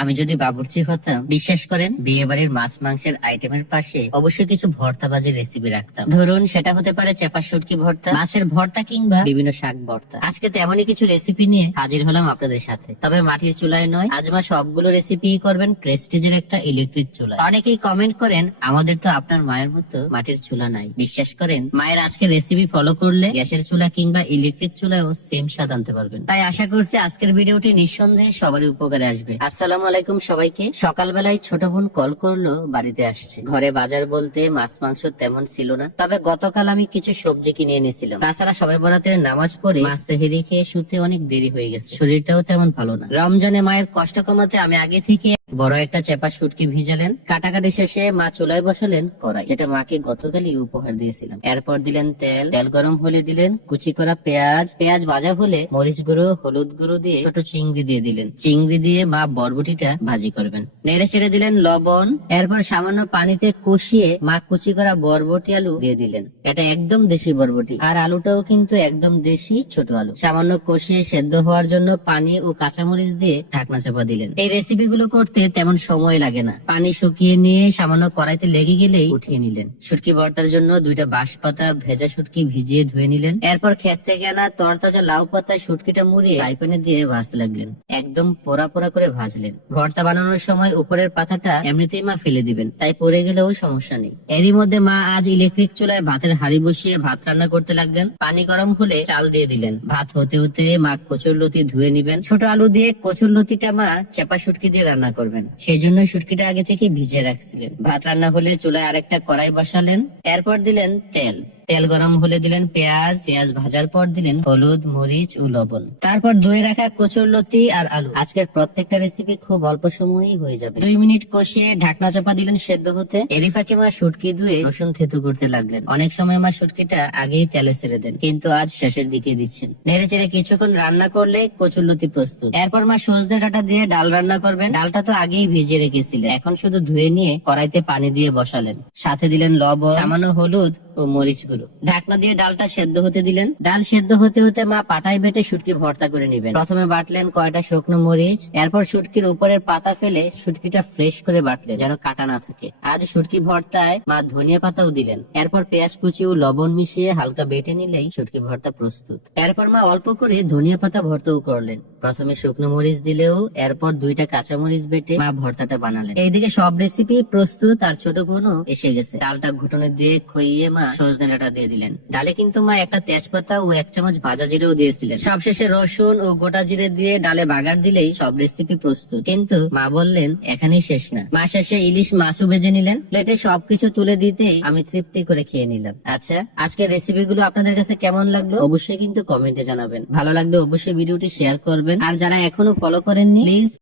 আমি যদি বাবুর্চি হতাম, বিশ্বাস করেন বিয়ে বাড়ির মাছ মাংসের আইটেমের পাশে অবশ্যই কিছু ভর্তা বাজে রেসিপি রাখতাম। ধরুন সেটা হতে পারে চেপা শুটকি ভর্তা, মাছের ভর্তা কিংবা বিভিন্ন শাক ভর্তা। আজকে তেমনই কিছু রেসিপি নিয়ে হাজির হলাম আপনাদের সাথে। তবে মাটির চুলায় নয়, আজ মা সবগুলো রেসিপি করবেন প্রেস্টিজের একটা ইলেকট্রিক চুলা। অনেকেই কমেন্ট করেন আমাদের তো আপনার মায়ের মতো মাটির চুলা নাই। বিশ্বাস করেন মায়ের আজকে রেসিপি ফলো করলে গ্যাসের চুলা কিংবা ইলেকট্রিক চুলায়ও সেম স্বাদ আনতে পারবেন। তাই আশা করছি আজকের ভিডিওটি নিঃসন্দেহে সবারই উপকারে আসবে। আসসালামু আলাইকুম সবাইকে। সকালবেলায় ছোট বোন কল করলো, বাড়িতে আসছে। ঘরে বাজার বলতে মাছ মাংস তেমন ছিল না, তবে গতকাল আমি কিছু সবজি কিনে এনেছিলাম। তাছাড়া সবাই বরাতের নামাজ পড়ে মাছ সেহরি খেয়ে শুতে অনেক দেরি হয়ে গেছে, শরীরটাও তেমন ভালো না। রমজানে মায়ের কষ্ট কমাতে আমি আগে থেকে বড় একটা চেপা শুটকি ভিজালেন। কাটাকাটি শেষে মা চুলায় বসালেন কড়াই, যেটা মাকে গতকালই উপহার দিয়েছিলাম। এরপর দিলেন তেল, তেল গরম হলে দিলেন কুচি করা পেঁয়াজ, পেঁয়াজ ভাজা হলে মরিচ গুঁড়ো, হলুদ গুঁড়ো দিয়ে ছোট চিংড়ি দিয়ে দিলেন। চিংড়ি দিয়ে মা বরবটিটা ভাজি করবেন। নেড়ে চেড়ে দিলেন লবণ। এরপর সামান্য পানিতে কষিয়ে মা কুচি করা বরবটি আলু দিয়ে দিলেন। এটা একদম দেশি বরবটি, আর আলুটাও কিন্তু একদম দেশি ছোট আলু। সামান্য কষিয়ে সেদ্ধ হওয়ার জন্য পানি ও কাঁচামরিচ দিয়ে ঢাকনা চাপা দিলেন। এই রেসিপি গুলো করতে তেমন সময় লাগে না। পানি শুকিয়ে নিয়ে সামান্য কড়াইতে লেগে গেলেই উঠিয়ে নিলেন। শুটকি ভর্তার জন্য 2টা বাঁশ পাতা ভেজা শুটকি ভিজিয়ে ধুয়ে নিলেন। এরপর ক্ষেত থেকে আনা তরতাজা লাউ পাতায় শুটকিটা মুড়িয়ে ফ্রাই প্যানে দিয়ে ভাজতে লাগলেন। একদম পোড়া পোড়া করে ভাজলেন। ভর্তা বানানোর সময় উপরের পাতাটা এমনিতেই মা ফেলে দিবেন, তাই পড়ে গেলেও সমস্যা নেই। এরই মধ্যে মা আজ ইলেকট্রিক চুলায় ভাতের হাঁড়ি বসিয়ে ভাত রান্না করতে লাগলেন। পানি গরম হলে চাল দিয়ে দিলেন। ভাত হতে হতে মা কচুরলতি ধুয়ে নিবেন। ছোট আলু দিয়ে কচুরলতিটা মা চেপা শুটকি দিয়ে রান্না করবেন, সেই জন্য শুটকিটা আগে থেকে ভিজিয়ে রাখছিলেন। ভাত রান্না হলে চুলায় আরেকটা কড়াই বসালেন। এরপর দিলেন তেল, তেল গরম হলে দিলেন পেঁয়াজ, পেঁয়াজ ভাজার পর দিলেন হলুদ, মরিচ ও লবণ। তারপর ধুয়ে রাখা কচুরলতি আর আলু। আজকের প্রত্যেকটা রেসিপি খুব অল্প সময়েই হয়ে যাবে। 2 মিনিট কষিয়ে ঢাকনা চাপা দিলেন সেদ্ধ হতে। এরই ফাঁকে মা শুটকি ধুয়ে রসুন থেতু করতে লাগলেন। অনেক সময় মা শুটকিটা আগেই তেলে ছেড়ে দেন, কিন্তু আজ শেষের দিকে দিচ্ছেন। নেড়ে চেড়ে কিছুক্ষণ রান্না করলে কচুরলতি প্রস্তুত। এরপর মা সজনে ডাঁটা দিয়ে ডাল রান্না করবেন। ডালটা তো আগেই ভিজিয়ে রেখেছিলেন, এখন শুধু ধুয়ে নিয়ে কড়াইতে পানি দিয়ে বসালেন। সাথে দিলেন লবণ, সামান্য হলুদ ও মরিচ গুঁড়ো। ঢাকনা দিয়ে ডালটা সেদ্ধ হতে দিলেন। ডাল সেদ্ধ হতে হতে মা পাটায় বেটে শুটকি ভর্তা করে নেবেন। প্রথমে বাটলেন কয়টা শুকনো মরিচ, এরপর শুটকির উপরের পাতা ফেলে শুটকিটা ফ্রেশ করে বাটলেন, যেন কাটা না থাকে। আজ শুটকি ভর্তায় মা ধনিয়া পাতাও দিলেন। এরপর পেঁয়াজ কুচি ও লবণ মিশিয়ে হালকা বেটে নিলেই শুটকি ভর্তা প্রস্তুত। এরপর মা অল্প করে ধনিয়া পাতা ভর্তাও করলেন। প্রথমে শুকনো মরিচ দিলেও এরপর 2টা কাঁচামরিচ বেটে মা ভর্তাটা বানালেন। এইদিকে সব রেসিপি প্রস্তুত, আর ছোট বোনও এসে গেছে। ডালটা ঘুটনে দিয়ে খইয়ে মা সজনে ডাঁটা দিয়ে দিলেন। ডালে কিন্তু মা একটা তেজপাতা ও 1 চামচ ভাজা জিরেও দিয়েছিলেন। সবশেষে রসুন ও গোটা জিরে দিয়ে ডালে বাগার দিলেই সব রেসিপি প্রস্তুত। কিন্তু মা বললেন এখানেই শেষ না। মা শেষে ইলিশ মাছও ভেজে নিলেন। প্লেটে সবকিছু তুলে দিতেই আমি তৃপ্তি করে খেয়ে নিলাম। আচ্ছা, আজকের রেসিপি গুলো আপনাদের কাছে কেমন লাগলো অবশ্যই কিন্তু কমেন্টে জানাবেন। ভালো লাগলে অবশ্যই ভিডিওটি শেয়ার করবেন, আর যারা এখনো ফলো করেননি প্লিজ